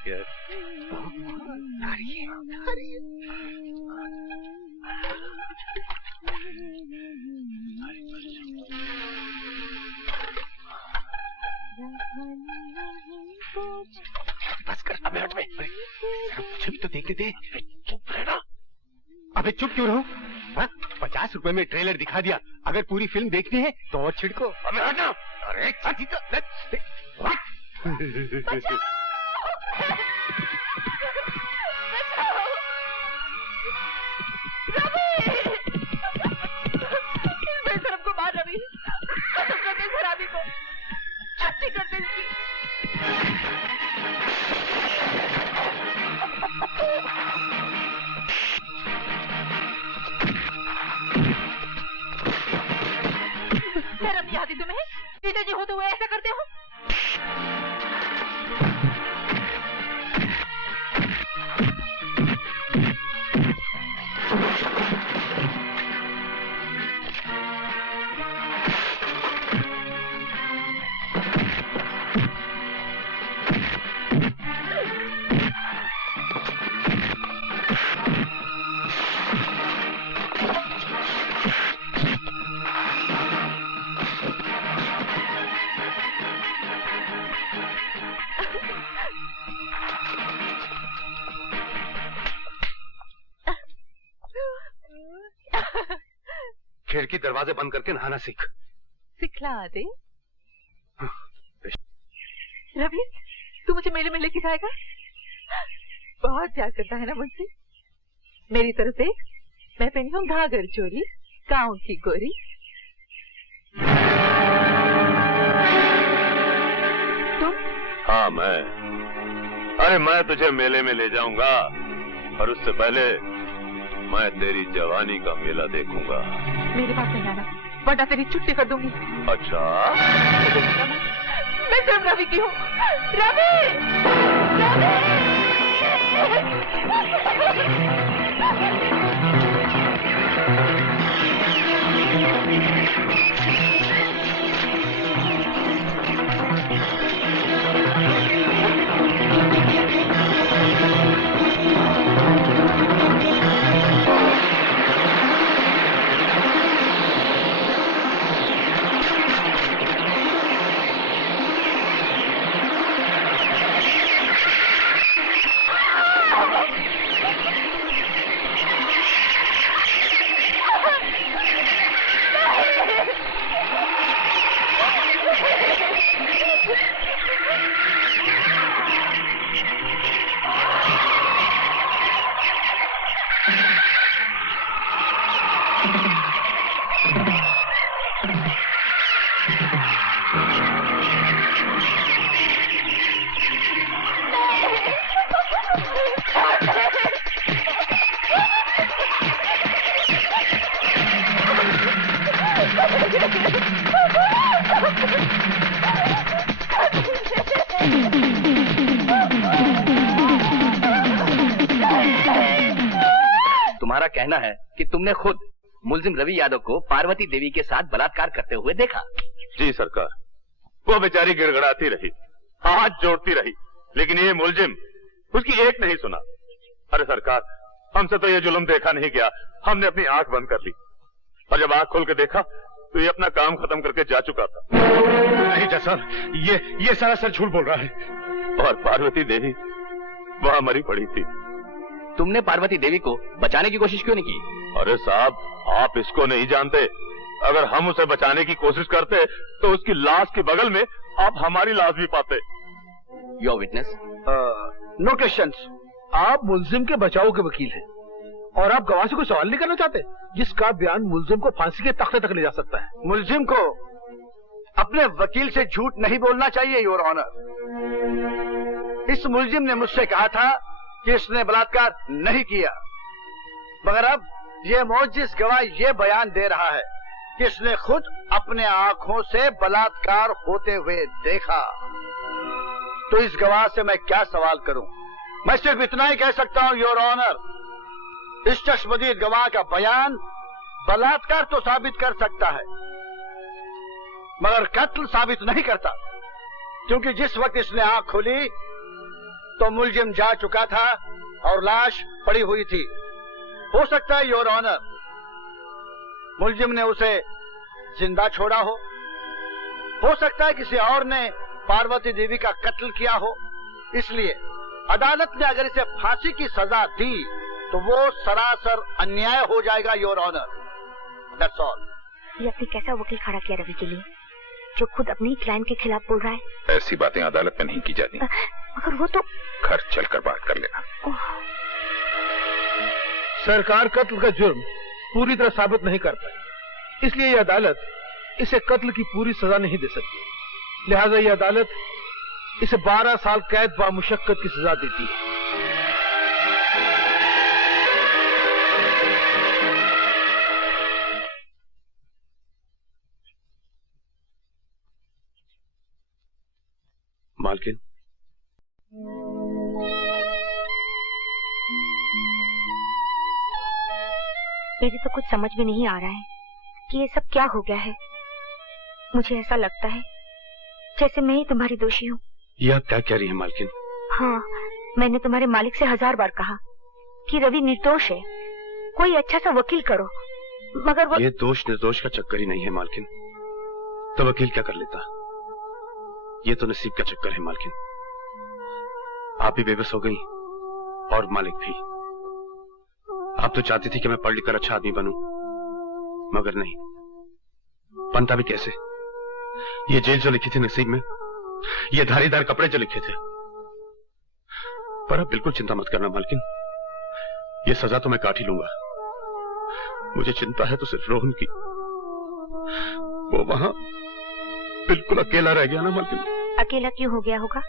क्या बस कर। अबे हट बे, मुझे भी तो देखने दे। चुप रहना। अबे चुप क्यों रहो? 50 रुपए में ट्रेलर दिखा दिया, अगर पूरी फिल्म देखनी है तो और छिड़को। अबे हटना। अरे बचाओ! छुट्टी कर दे इसकी। शर्म नहीं आती तुम्हें? जीजा जी होते हुए ऐसा करते हो? खिड़की दरवाजे बंद करके नहाना सीख। सिखला दे। रवि, तू मुझे मेले में लेके जाएगा? बहुत प्यार करता है ना मुझसे। मेरी तरफ से मैं पहनी हूँ घाघर चोली, गाँव की गोरी। तुम? हाँ मैं। अरे मैं तुझे मेले में ले जाऊंगा, और उससे पहले मैं तेरी जवानी का मेला देखूंगा। मेरे पास नहीं आना, वरना तेरी छुट्टी कर दूंगी। अच्छा? मैं सिर्फ रवि की हूँ। रवि! तुम्हारा कहना है कि तुमने खुद मुलजिम रवि यादव को पार्वती देवी के साथ बलात्कार करते हुए देखा? जी सरकार, वो बेचारी गिड़गड़ाती रही, हाथ जोड़ती रही, लेकिन ये मुलजिम उसकी एक नहीं सुना। अरे सरकार, हमसे तो ये जुल्म देखा नहीं गया, हमने अपनी आंख बंद कर ली, और जब आंख खोल के देखा तो ये अपना काम खत्म करके जा चुका था। नहीं जज साहब, ये सरासर झूठ बोल रहा है। और पार्वती देवी वहां मरी पड़ी थी। तुमने पार्वती देवी को बचाने की कोशिश क्यों नहीं की? अरे साहब, आप इसको नहीं जानते। अगर हम उसे बचाने की कोशिश करते तो उसकी लाश के बगल में आप हमारी लाश भी पाते। Your witness? No questions. आप मुलजिम के बचाव के वकील हैं और आप गवाह से कोई सवाल नहीं करना चाहते, जिसका बयान मुलजिम को फांसी के तख्ते तक ले जा सकता है। मुलजिम को अपने वकील से झूठ नहीं बोलना चाहिए योर ऑनर। इस मुलजिम ने मुझसे कहा था कि इसने बलात्कार नहीं किया, मगर अब ये मोजिज़ गवाह ये बयान दे रहा है कि इसने खुद अपने आंखों से बलात्कार होते हुए देखा। तो इस गवाह से मैं क्या सवाल करूं? मैं सिर्फ इतना ही कह सकता हूं योर ऑनर, इस चश्मदीद गवाह का बयान बलात्कार तो साबित कर सकता है, मगर कत्ल साबित नहीं करता, क्योंकि जिस वक्त इसने आंख खोली तो मुलजिम जा चुका था और लाश पड़ी हुई थी। हो सकता है योर ऑनर मुलजिम ने उसे जिंदा छोड़ा हो सकता है किसी और ने पार्वती देवी का कत्ल किया हो। इसलिए अदालत ने अगर इसे फांसी की सजा दी तो वो सरासर अन्याय हो जाएगा योर ऑनर। That's all. ये आपने कैसा वकील खड़ा किया रवि के लिए, जो खुद अपनी क्लाइंट के खिलाफ बोल रहा है? ऐसी बातें अदालत में नहीं की जाती। मगर वो तो घर चलकर बात कर लेना। सरकार कत्ल का जुर्म पूरी तरह साबित नहीं कर पाई, इसलिए ये अदालत इसे कत्ल की पूरी सजा नहीं दे सकती। लिहाजा ये अदालत इसे 12 साल कैद बामुशक्कत की सजा देती है। मालकिन, मेरी तो कुछ समझ में नहीं आ रहा है कि ये सब क्या हो गया है। मुझे ऐसा लगता है जैसे मैं ही तुम्हारी दोषी हूँ। ये आप क्या कह रही हैं मालकिन? हाँ, मैंने तुम्हारे मालिक से 1000 बार कहा कि रवि निर्दोष है, कोई अच्छा सा वकील करो, मगर वो... ये दोष निर्दोष का चक्कर ही नहीं है मालकिन, तो वकील क्या कर लेता? ये तो नसीब का चक्कर है मालकिन। आप भी बेबस हो गई और मालिक भी। आप तो चाहती थी कि मैं पढ़ लिखकर अच्छा आदमी बनूं, मगर नहीं, बनता भी कैसे? ये जेल जो लिखी थी नसीब में, ये धारीदार कपड़े जो लिखे थे। पर अब बिल्कुल चिंता मत करना मालकिन, ये सजा तो मैं काट ही लूंगा। मुझे चिंता है तो सिर्फ रोहन की। वो वहां बिल्कुल अकेला रह गया ना मालकिन। अकेला क्यों हो गया होगा?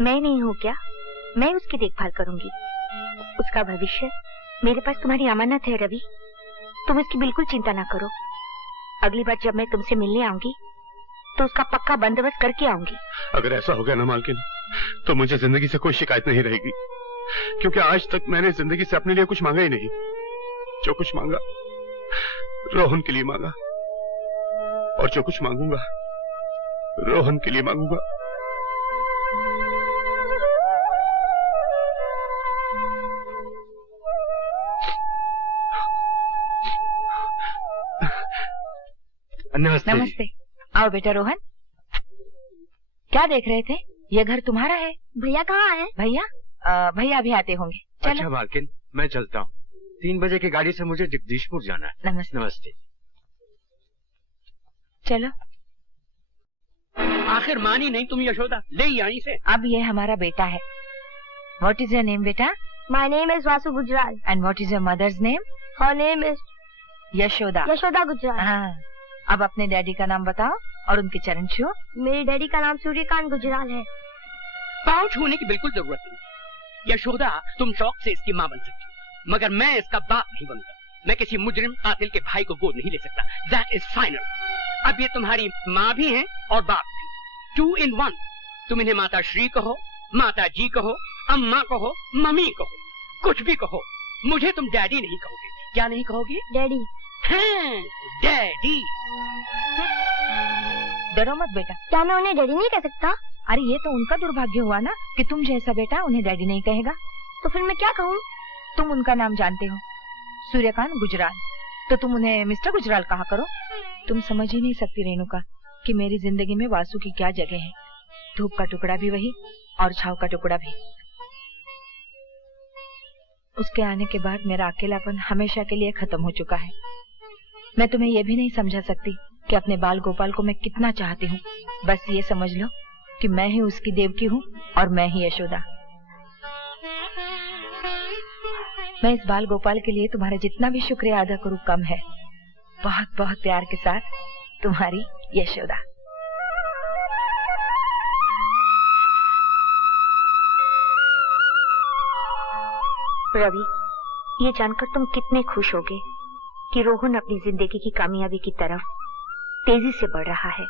मैं नहीं हूँ क्या? मैं उसकी देखभाल करूंगी। उसका भविष्य मेरे पास तुम्हारी अमानत है रवि, तुम इसकी बिल्कुल चिंता ना करो। अगली बार जब मैं तुमसे मिलने आऊंगी तो उसका पक्का बंदोबस्त करके आऊंगी। अगर ऐसा हो गया ना मालकिन, तो मुझे जिंदगी से कोई शिकायत नहीं रहेगी, क्योंकि आज तक मैंने जिंदगी से अपने लिए कुछ मांगा ही नहीं। जो कुछ मांगा रोहन के लिए मांगा, और जो कुछ मांगूंगा रोहन के लिए मांगूंगा। नमस्ते। नमस्ते। आओ बेटा रोहन, क्या देख रहे थे? ये घर तुम्हारा है। भैया कहाँ है? भैया अभी आते होंगे। चलो। अच्छा मालकिन, मैं चलता हूँ। 3 बजे की गाड़ी से मुझे जगदीशपुर जाना है। नमस्ते। नमस्ते। चलो। आखिर मानी नहीं तुम यशोदा, ले यहीं से। अब ये हमारा बेटा है। What is your name बेटा? My name is Vasu Gujral. And what is your mother's name? Her name is Yashoda. Yashoda Gujral. हाँ। अब अपने डैडी का नाम बताओ और उनके चरण छुओ। मेरे डैडी का नाम सूर्यकांत गुजराल है। पाँव छूने की बिल्कुल जरूरत नहीं। यशोदा, तुम शौक से इसकी माँ बन सकती हो, मगर मैं इसका बाप नहीं बनूंगा। मैं किसी मुजरिम कातिल के भाई को गोद नहीं ले सकता। That is final। अब ये तुम्हारी माँ भी है और बाप भी, 2 in 1। तुम इन्हें माता श्री कहो, माता जी कहो, अम्मा कहो, मम्मी कहो, कुछ भी कहो, मुझे तुम डैडी नहीं कहोगे। क्या नहीं कहोगे? डैडी। हाँ, डैडी। डरो मत बेटा। क्या मैं उन्हें डैडी नहीं कह सकता? अरे ये तो उनका दुर्भाग्य हुआ ना कि तुम जैसा बेटा उन्हें डैडी नहीं कहेगा। तो फिर मैं क्या कहूँ? तुम उनका नाम जानते हो, सूर्यकांत गुजराल, तो तुम उन्हें मिस्टर गुजराल कहा करो। तुम समझ ही नहीं सकती रेणुका कि मेरी जिंदगी में वासु की क्या जगह है। धूप का टुकड़ा भी वही और छाव का टुकड़ा भी। उसके आने के बाद मेरा अकेलापन हमेशा के लिए खत्म हो चुका है। मैं तुम्हें यह भी नहीं समझा सकती कि अपने बाल गोपाल को मैं कितना चाहती हूँ। बस ये समझ लो कि मैं ही उसकी देवकी हूँ और मैं ही यशोदा। मैं इस बाल गोपाल के लिए तुम्हारा जितना भी शुक्रिया अदा करूँ कम है। बहुत बहुत प्यार के साथ तुम्हारी यशोदा। रवि, ये जानकर तुम कितने खुश होगे कि रोहन अपनी जिंदगी की कामयाबी की तरफ तेजी से बढ़ रहा है।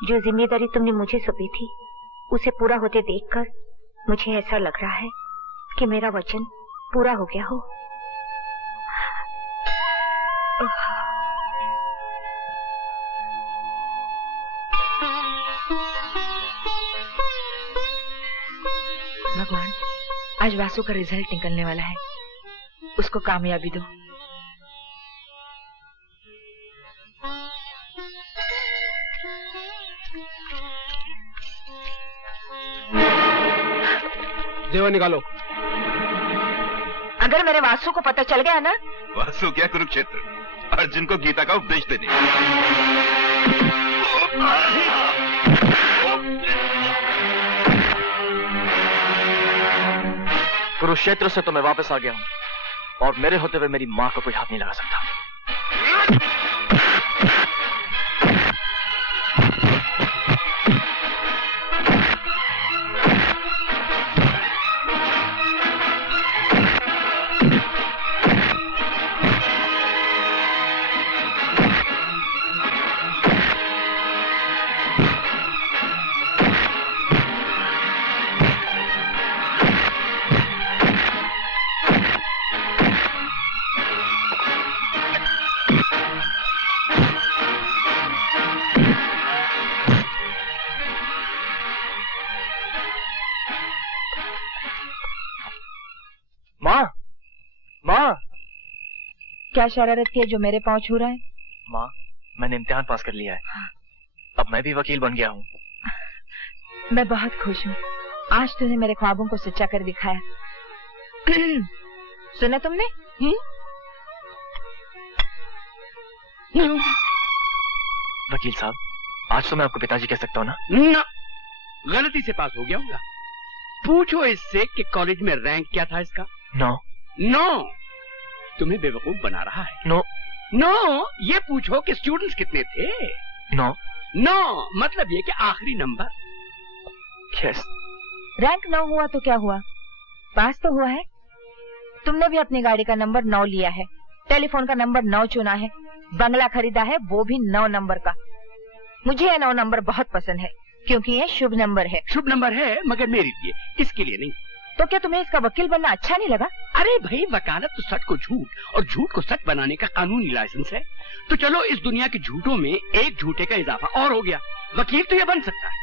जो जिम्मेदारी तुमने मुझे सौंपी थी उसे पूरा होते देखकर मुझे ऐसा लग रहा है कि मेरा वचन पूरा हो गया हो। भगवान, आज वासु का रिजल्ट निकलने वाला है, उसको कामयाबी दो। जेवर निकालो। अगर मेरे वासु को पता चल गया ना। वासु क्या कुरुक्षेत्र, अर्जुन को गीता का उपदेश देने। कुरुक्षेत्र से तो मैं वापस आ गया हूं और मेरे होते हुए मेरी मां को कोई हाथ नहीं लगा सकता। क्या शरारत की है जो मेरे पांव छू रहा है? माँ, मैंने इम्तिहान पास कर लिया है। अब मैं भी वकील बन गया हूँ। मैं बहुत खुश हूँ। आज तूने मेरे ख्वाबों को सच्चा कर दिखाया। सुना तुमने? वकील साहब, आज तो मैं आपको पिताजी कह सकता हूँ ना? ना, गलती से पास हो गया होगा। पूछो इससे कि कॉलेज में रैंक क्या था इसका। नो, तुम्हें बेवकूफ बना रहा है। नो, ये पूछो कि स्टूडेंट्स कितने थे। नो, मतलब ये कि आखिरी नंबर। यस। रैंक 9 हुआ तो क्या हुआ, पास तो हुआ है। तुमने भी अपनी गाड़ी का नंबर 9 लिया है, टेलीफोन का नंबर 9 चुना है, बंगला खरीदा है वो भी 9 नंबर का। मुझे ये 9 नंबर बहुत पसंद है क्योंकि ये शुभ नंबर है। शुभ नंबर है मगर मेरे लिए, इसके लिए नहीं। तो क्या तुम्हें इसका वकील बनना अच्छा नहीं लगा? अरे भाई, वकालत तो सच को झूठ और झूठ को सच बनाने का कानूनी लाइसेंस है। तो चलो इस दुनिया के झूठों में एक झूठे का इजाफा और हो गया। वकील तो ये बन सकता है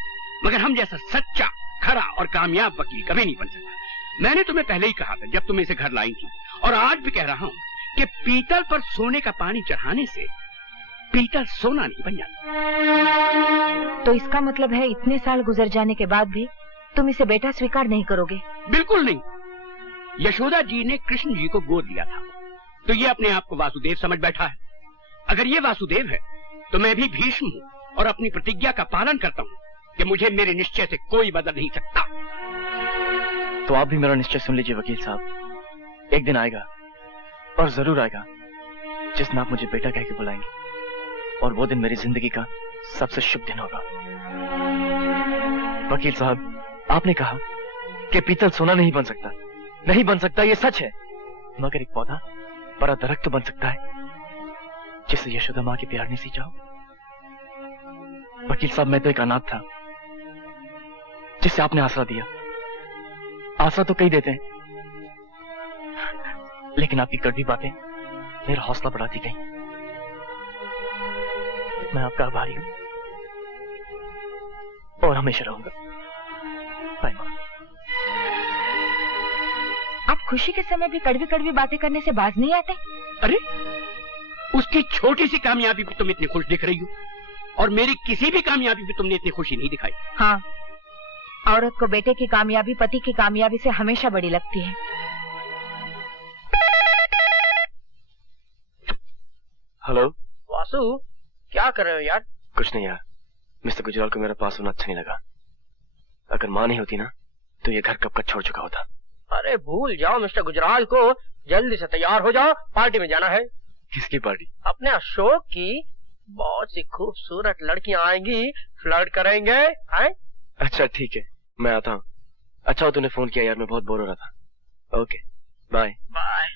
मगर हम जैसा सच्चा, खरा और कामयाब वकील कभी नहीं बन सकता। मैंने तुम्हें पहले ही कहा था जब तुम इसे घर लाई थी, और आज भी कह रहा हूँ कि पीतल पर सोने का पानी चढ़ाने से पीतल सोना नहीं बन जाता। तो इसका मतलब है इतने साल गुजर जाने के बाद भी तुम इसे बेटा स्वीकार नहीं करोगे? बिल्कुल नहीं। यशोदा जी ने कृष्ण जी को गोद लिया था तो ये अपने आप को वासुदेव समझ बैठा है। अगर ये वासुदेव है तो मैं भी भीष्म हूँ और अपनी प्रतिज्ञा का पालन करता हूँ कि मुझे मेरे निश्चय से कोई बदल नहीं सकता। तो आप भी मेरा निश्चय सुन लीजिए वकील साहब। एक दिन आएगा और जरूर आएगा जिस दिन आप मुझे बेटा कह के बुलाएंगे, और वो दिन मेरी जिंदगी का सबसे शुभ दिन होगा। वकील साहब, आपने कहा कि पीतल सोना नहीं बन सकता। नहीं बन सकता, ये सच है, मगर एक पौधा बड़ा दरख्त तो बन सकता है जिससे यशोदा माँ की प्यार नहीं सी जाओ। वकील साहब, मैं तो एक अनाथ था जिससे आपने आसरा दिया। आसरा तो कई देते हैं, लेकिन आपकी कड़वी बातें मेरा हौसला बढ़ाती गई। मैं आपका आभारी हूं और हमेशा रहूंगा। बाय मां। आप खुशी के समय भी कड़वी कड़वी बातें करने से बाज नहीं आते? अरे, उसकी छोटी सी कामयाबी पे तुम इतनी खुश दिख रही हो और मेरी किसी भी कामयाबी पे तुमने इतनी खुशी नहीं दिखाई। हाँ, औरत को बेटे की कामयाबी पति की कामयाबी से हमेशा बड़ी लगती है। हेलो वासु, क्या कर रहे हो यार? कुछ नहीं यार, मिस्टर गुजराल को मेरा पास होना अच्छा नहीं लगा। अगर माँ नहीं होती ना तो ये घर कब का छोड़ चुका होता। अरे भूल जाओ मिस्टर गुजराल को, जल्दी से तैयार हो जाओ, पार्टी में जाना है। किसकी पार्टी? अपने अशोक की। बहुत सी खूबसूरत लड़कियां आएंगी, फ्लर्ट करेंगे। अच्छा ठीक है, मैं आता हूँ। अच्छा तूने फोन किया यार, मैं बहुत बोर हो रहा था। Okay bye. बाय।